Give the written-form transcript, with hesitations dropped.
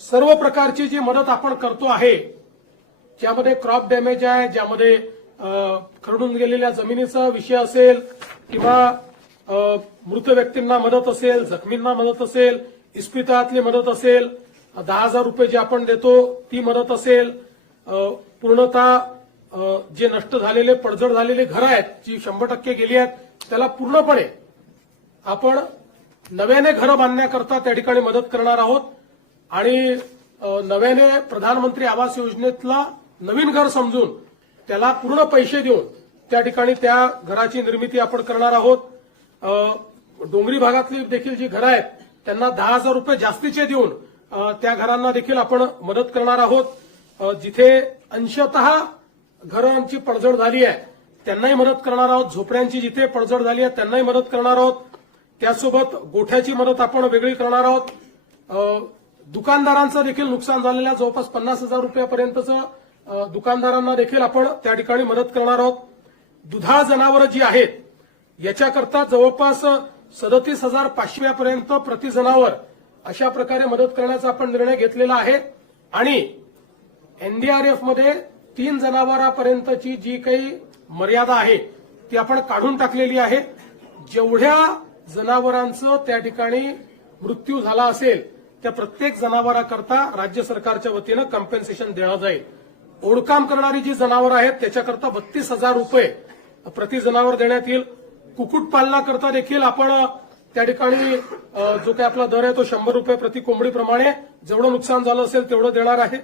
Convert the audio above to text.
सर्व प्रकारची जी मदत आपण करतो आहे, ज्यामध्ये क्रॉप डॅमेज आहे, ज्यामध्ये खरडून गेलेल्या जमिनीचा विषय असेल किंवा मृत व्यक्तींना मदत असेल, जखमींना मदत असेल, इस्पितळातली मदत असेल, 10,000 रुपये जे आपण देतो ती मदत असेल, पूर्णतः जे नष्ट झालेले पडझड झालेले घरं आहेत जी 100% गेली आहेत त्याला पूर्णपणे आपण नव्याने घरं बांधण्याकरता त्या ठिकाणी मदत करणार आहोत आणि नव्याने प्रधानमंत्री आवास योजनेतला नवीन घर समजून त्याला पूर्ण पैसे देऊन त्या ठिकाणी त्या घराची निर्मिती आपण करणार आहोत। डोंगरी भागातली देखील जी घरं आहेत त्यांना 10,000 रुपये जास्तीचे देऊन त्या घरांना देखील आपण मदत करणार आहोत। जिथे अंशतः घरांची पडझड झाली आहे त्यांनाही मदत करणार आहोत, झोपड्यांची जिथे पडझड झाली आहे त्यांनाही मदत करणार आहोत, त्यासोबत गोठ्याची मदत आपण वेगळी करणार आहोत। दुकानदारांचं देखील नुकसान झालेल्या जवळपास 50,000 रुपयापर्यंतचं दुकानदारांना देखील आपण त्या ठिकाणी मदत करणार आहोत। दुधाळ जनावरं जी आहेत याच्याकरता जवळपास 37,500 पर्यंत प्रति जनावर अशा प्रकारे मदत करण्याचा आपण निर्णय घेतलेला आहे आणि एनडीआरएफ मध्ये 3 जनावरांपर्यंतची जी काही मर्यादा आहे ती आपण काढून टाकलेली आहे। जेवढ्या जनावरांचं त्या ठिकाणी मृत्यू झाला असेल त्या प्रत्येक जनावराकरता राज्य सरकारच्या वतीनं कॉम्पेन्सेशन देण्यात जाईल। ओढकाम करणारी जी जनावरं आहेत त्याच्याकरता 32,000 रुपये प्रति जनावर देण्यात येईल। कुक्कुटपालनाकरता देखील आपण त्या ठिकाणी जो काही आपला दर आहे तो 100 रुपये प्रति कोंबडीप्रमाणे जेवढं नुकसान झालं असेल तेवढं देणार आहे।